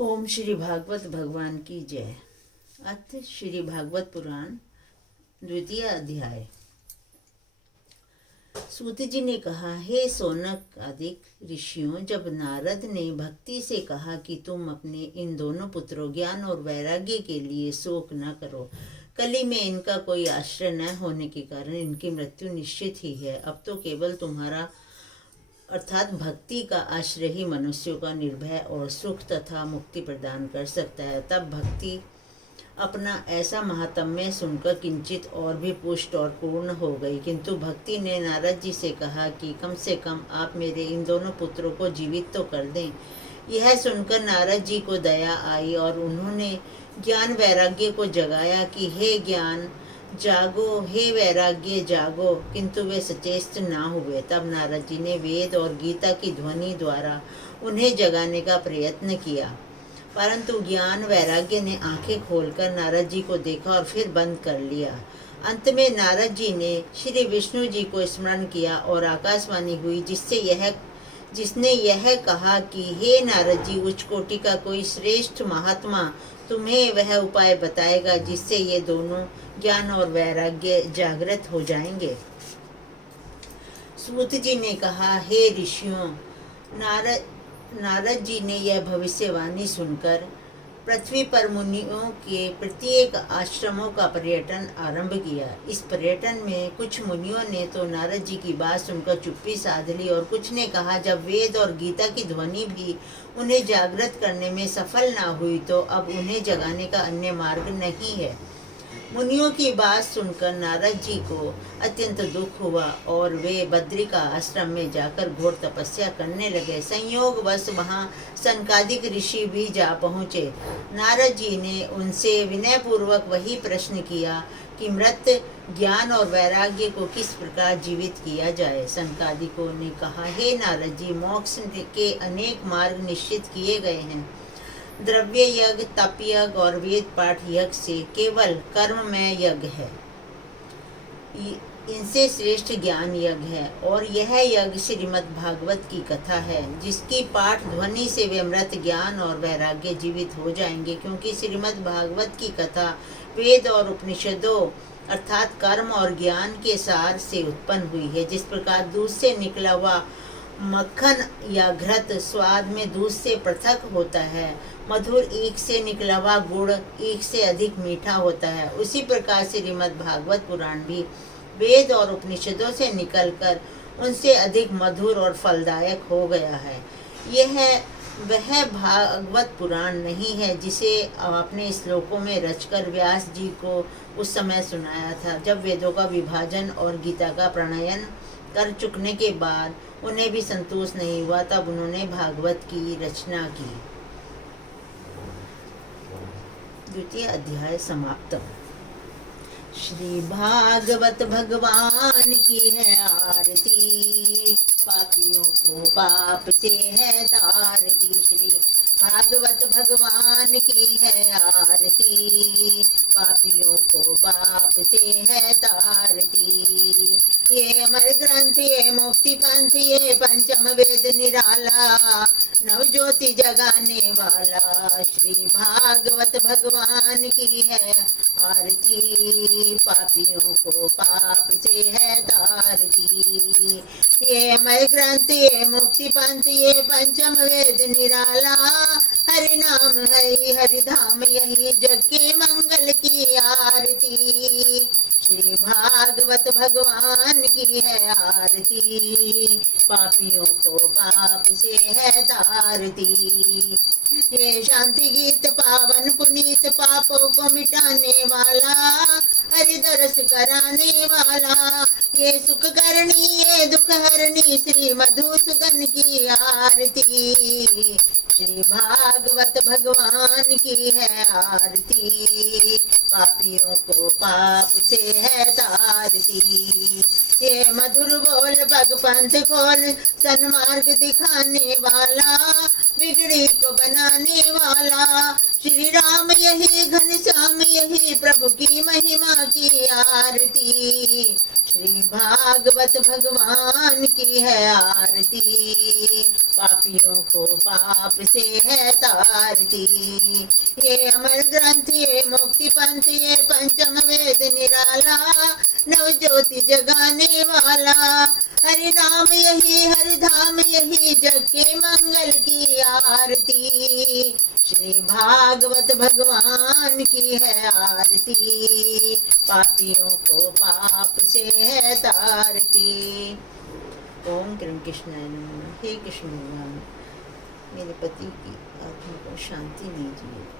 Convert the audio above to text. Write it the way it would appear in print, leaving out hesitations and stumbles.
ओम श्री भागवत भगवान की जय। अथ श्री भागवत पुराण द्वितीय अध्याय। सूत जी ने कहा, हे सौनक आदिक ऋषियों, जब नारद ने भक्ति से कहा कि तुम अपने इन दोनों पुत्रों ज्ञान और वैराग्य के लिए शोक न करो, कली में इनका कोई आश्रय न होने के कारण इनकी मृत्यु निश्चित ही है। अब तो केवल तुम्हारा अर्थात भक्ति का आश्रय ही मनुष्यों का निर्भय और सुख तथा मुक्ति प्रदान कर सकता है। तब भक्ति अपना ऐसा महात्म्य सुनकर किंचित और भी पुष्ट और पूर्ण हो गई। किंतु भक्ति ने नारद जी से कहा कि कम से कम आप मेरे इन दोनों पुत्रों को जीवित तो कर दें। यह सुनकर नारद जी को दया आई और उन्होंने ज्ञान वैराग्य को जगाया कि हे ज्ञान जागो, हे वैराग्य जागो, किंतु वे सचेत ना हुए। तब नारद जी ने वेद और गीता की ध्वनि द्वारा उन्हें जगाने का प्रयत्न किया, परंतु ज्ञान वैराग्य ने आंखें खोलकर नारद जी को देखा और फिर बंद कर लिया। अंत में नारद जी ने श्री विष्णु जी को स्मरण किया और आकाशवाणी हुई जिसने यह कहा कि हे नारद जी, उच्च कोटि का कोई श्रेष्ठ महात्मा तुम्हें वह उपाय बताएगा जिससे ये दोनों ज्ञान और वैराग्य जागृत हो जाएंगे। सूत जी ने कहा, हे ऋषियों, नारद जी ने यह भविष्यवाणी सुनकर पृथ्वी पर मुनियों के प्रत्येक आश्रमों का पर्यटन आरंभ किया। इस पर्यटन में कुछ मुनियों ने तो नारद जी की बात सुनकर चुप्पी साध ली और कुछ ने कहा, जब वेद और गीता की ध्वनि भी उन्हें जागृत करने में सफल ना हुई तो अब उन्हें जगाने का अन्य मार्ग नहीं है। मुनियों की बात सुनकर नारद जी को अत्यंत दुख हुआ और वे बद्री का आश्रम में जाकर घोर तपस्या करने लगे। संयोगवश वहां सनकादिक ऋषि भी जा पहुँचे। नारद जी ने उनसे विनयपूर्वक वही प्रश्न किया कि मृत ज्ञान और वैराग्य को किस प्रकार जीवित किया जाए। सनकादिकों ने कहा, हे नारद जी, मोक्ष के अनेक मार्ग निश्चित किए गए हैं। द्रव्य यज्ञ, तप यज्ञ और वेद पाठ यज्ञ से केवल कर्ममय यज्ञ है। इनसे श्रेष्ठ ज्ञान यज्ञ है और यह यज्ञ श्रीमद् भागवत की कथा है, जिसकी पाठ ध्वनि से वे मृत ज्ञान और वैराग्य जीवित हो जाएंगे, क्योंकि श्रीमद् भागवत की कथा वेद और उपनिषदों अर्थात कर्म और ज्ञान के सार से उत्पन्न हुई है। जिस प्रकार दूध से निकला हुआ मक्खन या घृत स्वाद में दूध से पृथक होता है, मधुर ईख से निकला हुआ गुड़ ईख से अधिक मीठा होता है, उसी प्रकार श्रीमद् भागवत पुराण भी वेद और उपनिषदों से निकलकर उनसे अधिक मधुर और फलदायक हो गया है। यह वह भागवत पुराण नहीं है जिसे आपने श्लोकों में रचकर व्यास जी को उस समय सुनाया था, जब वेदों का विभाजन और गीता का प्रणयन कर चुकने के बाद उन्हें भी संतोष नहीं हुआ, तब उन्होंने भागवत की रचना की। द्वितीय अध्याय समाप्त। श्री भागवत भगवान की है आरती, पापियों को पाप से है तारती। श्री भागवत भगवान की है आरती, पापियों को पाप से है तारती। ये अमर ग्रंथ, ये मुक्ति पंथ, ये पंचम वेद निराला, नव ज्योति जगाने वाला। श्री भागवत भगवान की है आरती, पापियों को पाप से है तारती। ये अमर ग्रंथ, ये मुक्ति पंथ, ये पंचम वेद निराला, हरि नाम है हरि धाम, यही जग के मंगल की आरती। श्री भागवत भगवान की है आरती, पापियों को पाप से है तारती। ये शांति गीत पावन पुनीत, पापों को मिटाने वाला, हरि दरस कराने वाला। ये सुख करनी, ये दुख हरनी, श्री मधुसूदन की आरती। श्री भागवत भगवान की है आरती, पापियों को पाप से है तारती। ये मधुर बोल भगपंथ खोल, सन्मार्ग दिखाने वाला, बिगड़ी को बनाने वाला। श्री राम यही घनश्याम, यही प्रभु की महिमा की आरती। श्री भागवत भगवान की है आरती, पापियों को पाप से है तारती। ये अमर ग्रंथ, ये मुक्ति पंथ, ये पंचम वेद निराला, नव ज्योति जगाने वाला। हरि नाम यही, हरि धाम यही, जग के मंगल की आरती। श्री भागवत भगवान की है आरती, पापियों को पाप से है तारती। ओम कृष्णाय नमः। हे कृष्ण भगवान, मेरे पति की आत्मा को शांति दीजिए।